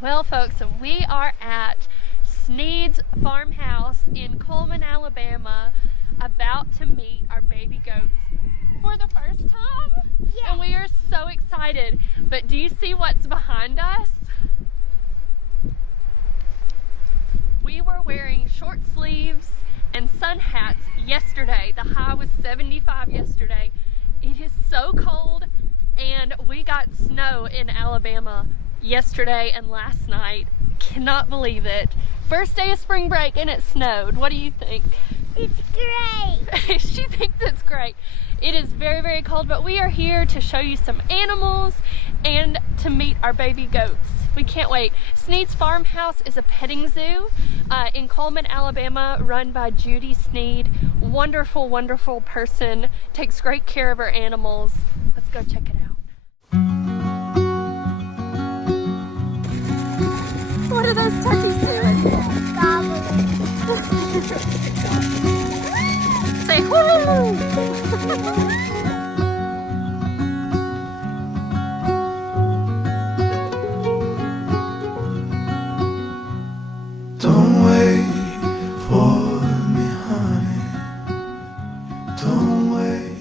Well, folks, we are at Snead's Farmhouse in Coleman, Alabama, about to meet our baby goats for the first time. Yes. And we are so excited. But do you see what's behind us? We were wearing short sleeves and sun hats yesterday. The high was 75 yesterday. It is so cold, and we got snow in Alabama yesterday and last night. Cannot believe it. First day of spring break and it snowed. What do you think? It's great. She thinks it's great. It is very, very cold, but we are here to show you some animals and to meet our baby goats. We can't wait. Snead's Farmhouse is a petting zoo in Coleman, Alabama, run by Judy Snead. Wonderful, wonderful person. Takes great care of her animals. Let's go check it out. What are those turkeys doing? Gobbling. Say woo! Don't wait for me, honey. Don't wait.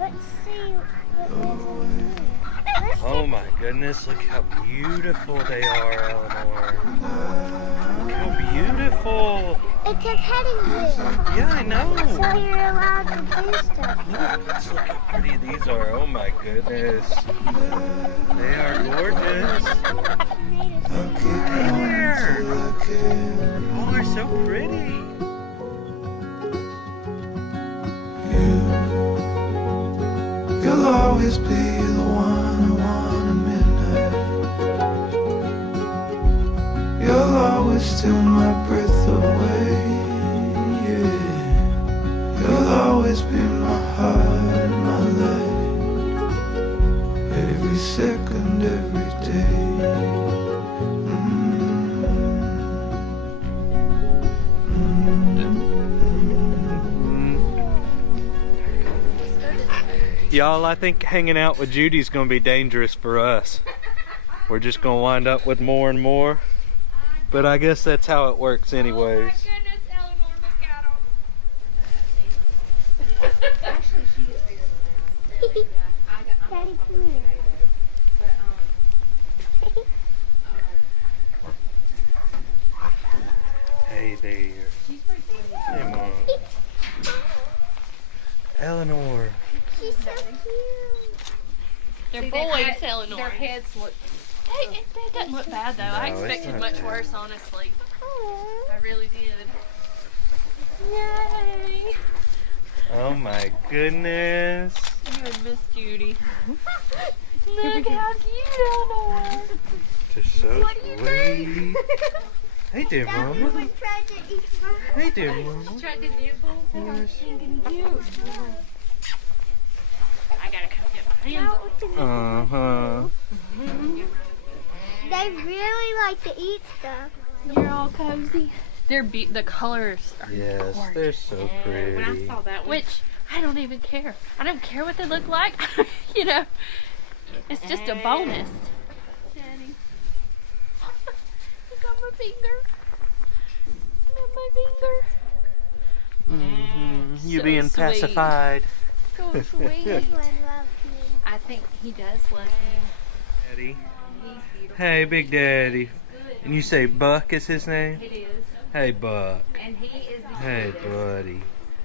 Let's see what this is. Oh my goodness, look how beautiful they are, Eleanor. Look how beautiful. It's a petting zoo. Yeah, I know. So you're allowed to do stuff. Look how pretty these are. Oh my goodness. They are gorgeous. There. Oh, they're so pretty. You'll always be the one I want at midnight. You'll always steal my breath away. Yeah. You'll always be my heart, my life. Every second, every day. Y'all, I think hanging out with Judy's gonna be dangerous for us. We're just gonna wind up with more and more. But I guess that's how it works anyways. Oh my goodness, Eleanor, look at them. Actually, she is bigger than that. Daddy, come here. Hey there. She's pretty sweet. Hey, Mom. Eleanor. She's so cute. They're See, boys, their Eleanor. heads look. Hey, it doesn't look bad though. I No, it's expected not much bad. worse, honestly. Oh. I really did. Yay! Oh my goodness. You and Miss Judy. Look how cute, Eleanor. Just so What do you sweet. Hey there, That Mama. one tried to eat my Hey there, Mama. Tried to nibble. Stinking cute. I gotta come get my hands on them. Uh-huh. They really like to eat stuff. You're all cozy. The colors are Yes, gorgeous. they're so When I pretty. saw that one, Which I don't even care. I don't care what they look like. You know, it's just a bonus. Daddy, look at my finger. Look at my finger. You So being sweet. pacified. So sweet. This one loves me. I think he does love you. Daddy. He's beautiful. Hey, Big Daddy. And you say Buck is his name? It is. Hey, Buck. And he is the Hey, sweetest. buddy.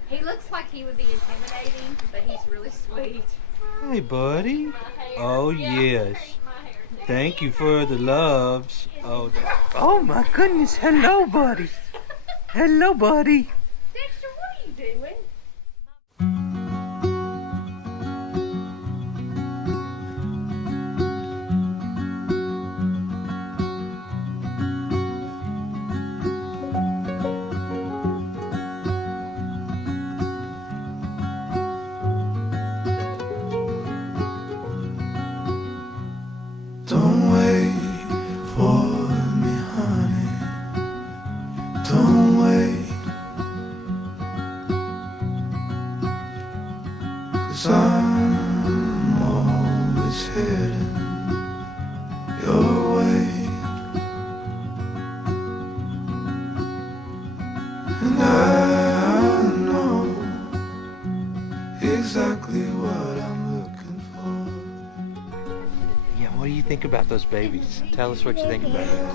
He looks like he would be intimidating, but he's really sweet. Hey, buddy. Oh, yes. Thank you for the loves. Oh my goodness. Hello, buddy. Hello, buddy. Dexter, what are you doing? Don't wait for me, honey. Don't wait. 'Cause I'm always heading your way. And I know exactly what I'm looking for. Yeah, what do you think about those babies? Tell us what you think about them.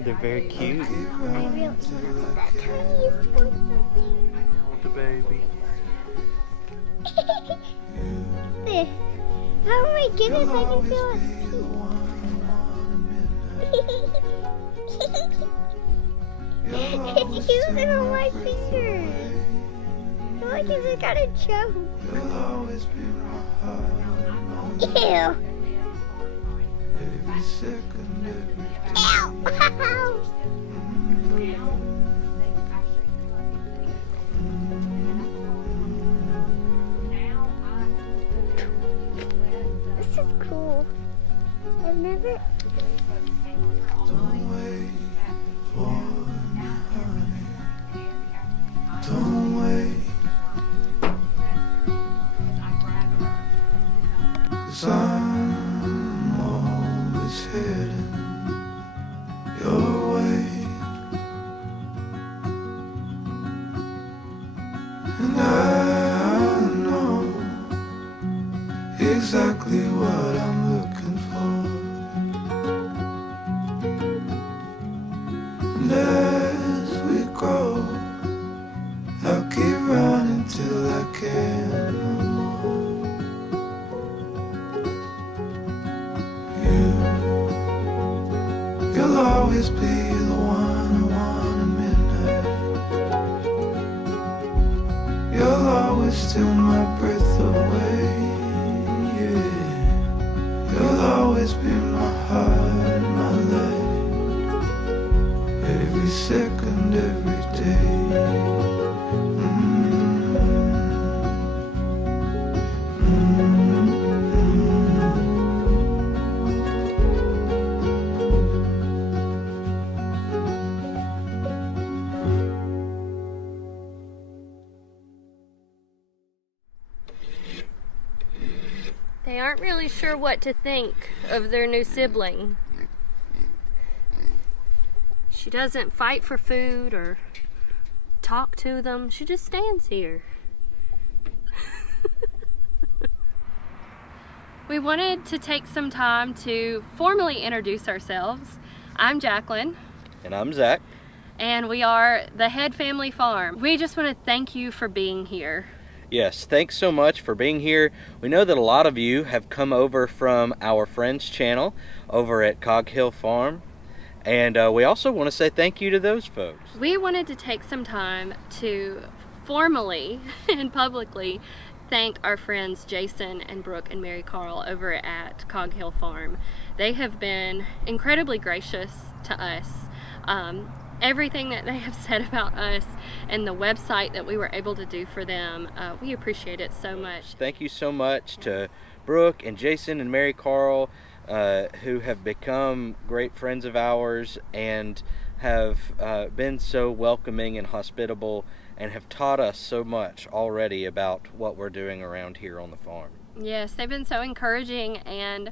They're very cute. I really want that tiniest one. The baby. There. Oh my goodness, I can feel its teeth. It's using all my fingers. I feel like it's got a choke. You'll always be my heart, Ew. every second, every day. Ow. This is cool. I've never. Don't wait for me, honey. Don't wait. 'Cause I'm always heading your way. And I know exactly what I'm looking for. And as we grow, I'll keep running till I can't no more. You'll always be the one I want midnight. You'll always steal my breath away. Yeah. You'll always be my heart, my life. Every second, every day. They aren't really sure what to think of their new sibling. She doesn't fight for food or talk to them. She just stands here. We wanted to take some time to formally introduce ourselves. I'm Jacqueline. And I'm Zach. And we are the Head Family Farm. We just want to thank you for being here. Yes, thanks so much for being here. We know that a lot of you have come over from our friend's channel over at Cog Hill Farm. And we also want to say thank you to those folks. We wanted to take some time to formally and publicly thank our friends Jason and Brooke and Mary Carl over at Cog Hill Farm. They have been incredibly gracious to us. Everything that they have said about us and the website that we were able to do for them, we appreciate it so much. Thank you so much to Brooke and Jason and Mary Carl, who have become great friends of ours and have been so welcoming and hospitable and have taught us so much already about what we're doing around here on the farm. Yes, they've been so encouraging, and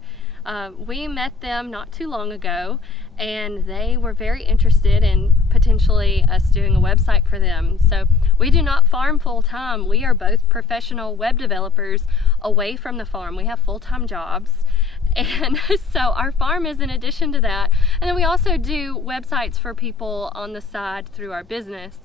we met them not too long ago, and they were very interested in potentially us doing a website for them. So we do not farm full-time. We are both professional web developers away from the farm. We have full-time jobs, and so our farm is in addition to that. And then we also do websites for people on the side through our business.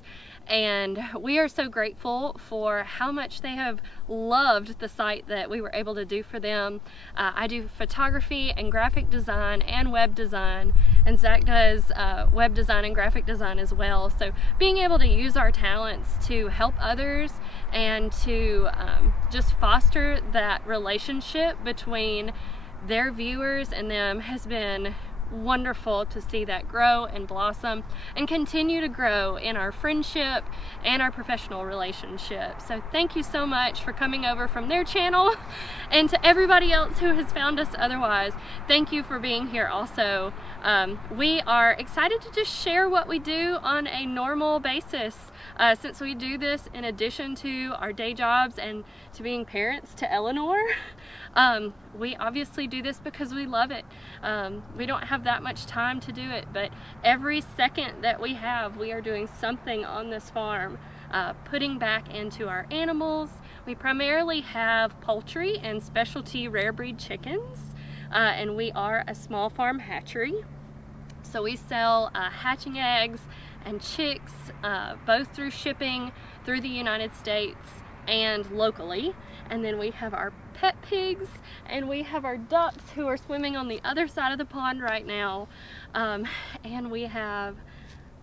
And we are so grateful for how much they have loved the site that we were able to do for them. I do photography and graphic design and web design, and Zach does web design and graphic design as well. So being able to use our talents to help others and to just foster that relationship between their viewers and them has been wonderful to see that grow and blossom and continue to grow in our friendship and our professional relationship. So thank you so much for coming over from their channel, and to everybody else who has found us otherwise, thank you for being here also. We are excited to just share what we do on a normal basis. since we do this in addition to our day jobs and to being parents to Eleanor, we obviously do this because we love it. We don't have that much time to do it, but every second that we have, we are doing something on this farm, putting back into our animals. We primarily have poultry and specialty rare breed chickens, and we are a small farm hatchery. So we sell hatching eggs and chicks, both through shipping through the United States and locally. And then we have our pet pigs, and we have our ducks who are swimming on the other side of the pond right now. And we have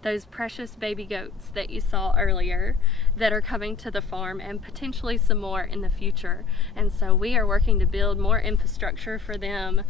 those precious baby goats that you saw earlier that are coming to the farm, and potentially some more in the future. And so we are working to build more infrastructure for them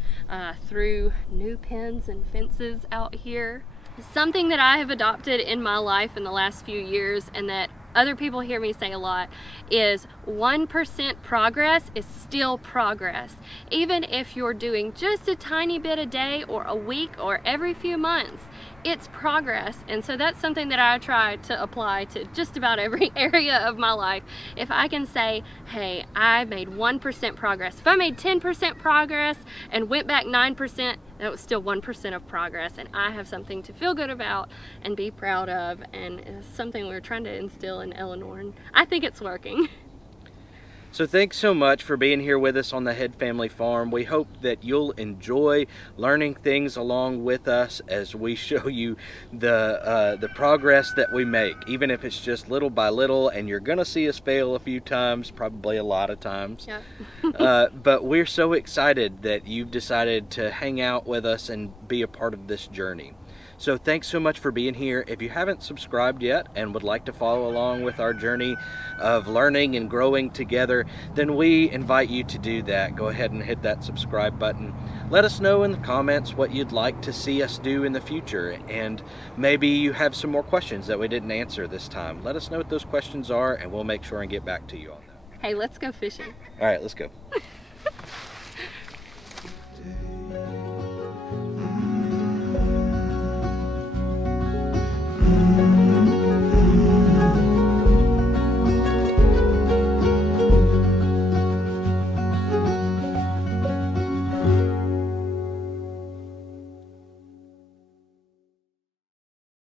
through new pens and fences out here. Something that I have adopted in my life in the last few years, and that other people hear me say a lot, is 1% progress is still progress. Even if you're doing just a tiny bit a day or a week or every few months, it's progress. And so that's something that I try to apply to just about every area of my life. If I can say, hey, I made 1% progress. If I made 10% progress and went back 9%, that was still 1% of progress, and I have something to feel good about and be proud of, and it's something we're trying to instill in Eleanor, and I think it's working. So thanks so much for being here with us on the Head Family Farm. We hope that you'll enjoy learning things along with us as we show you the progress that we make, even if it's just little by little, and you're gonna see us fail a few times, probably a lot of times. Yeah. But we're so excited that you've decided to hang out with us and be a part of this journey. So thanks so much for being here. If you haven't subscribed yet and would like to follow along with our journey of learning and growing together, then we invite you to do that. Go ahead and hit that subscribe button. Let us know in the comments what you'd like to see us do in the future, and maybe you have some more questions that we didn't answer this time. Let us know what those questions are, and we'll make sure and get back to you on that. Hey, let's go fishing. All right, let's go.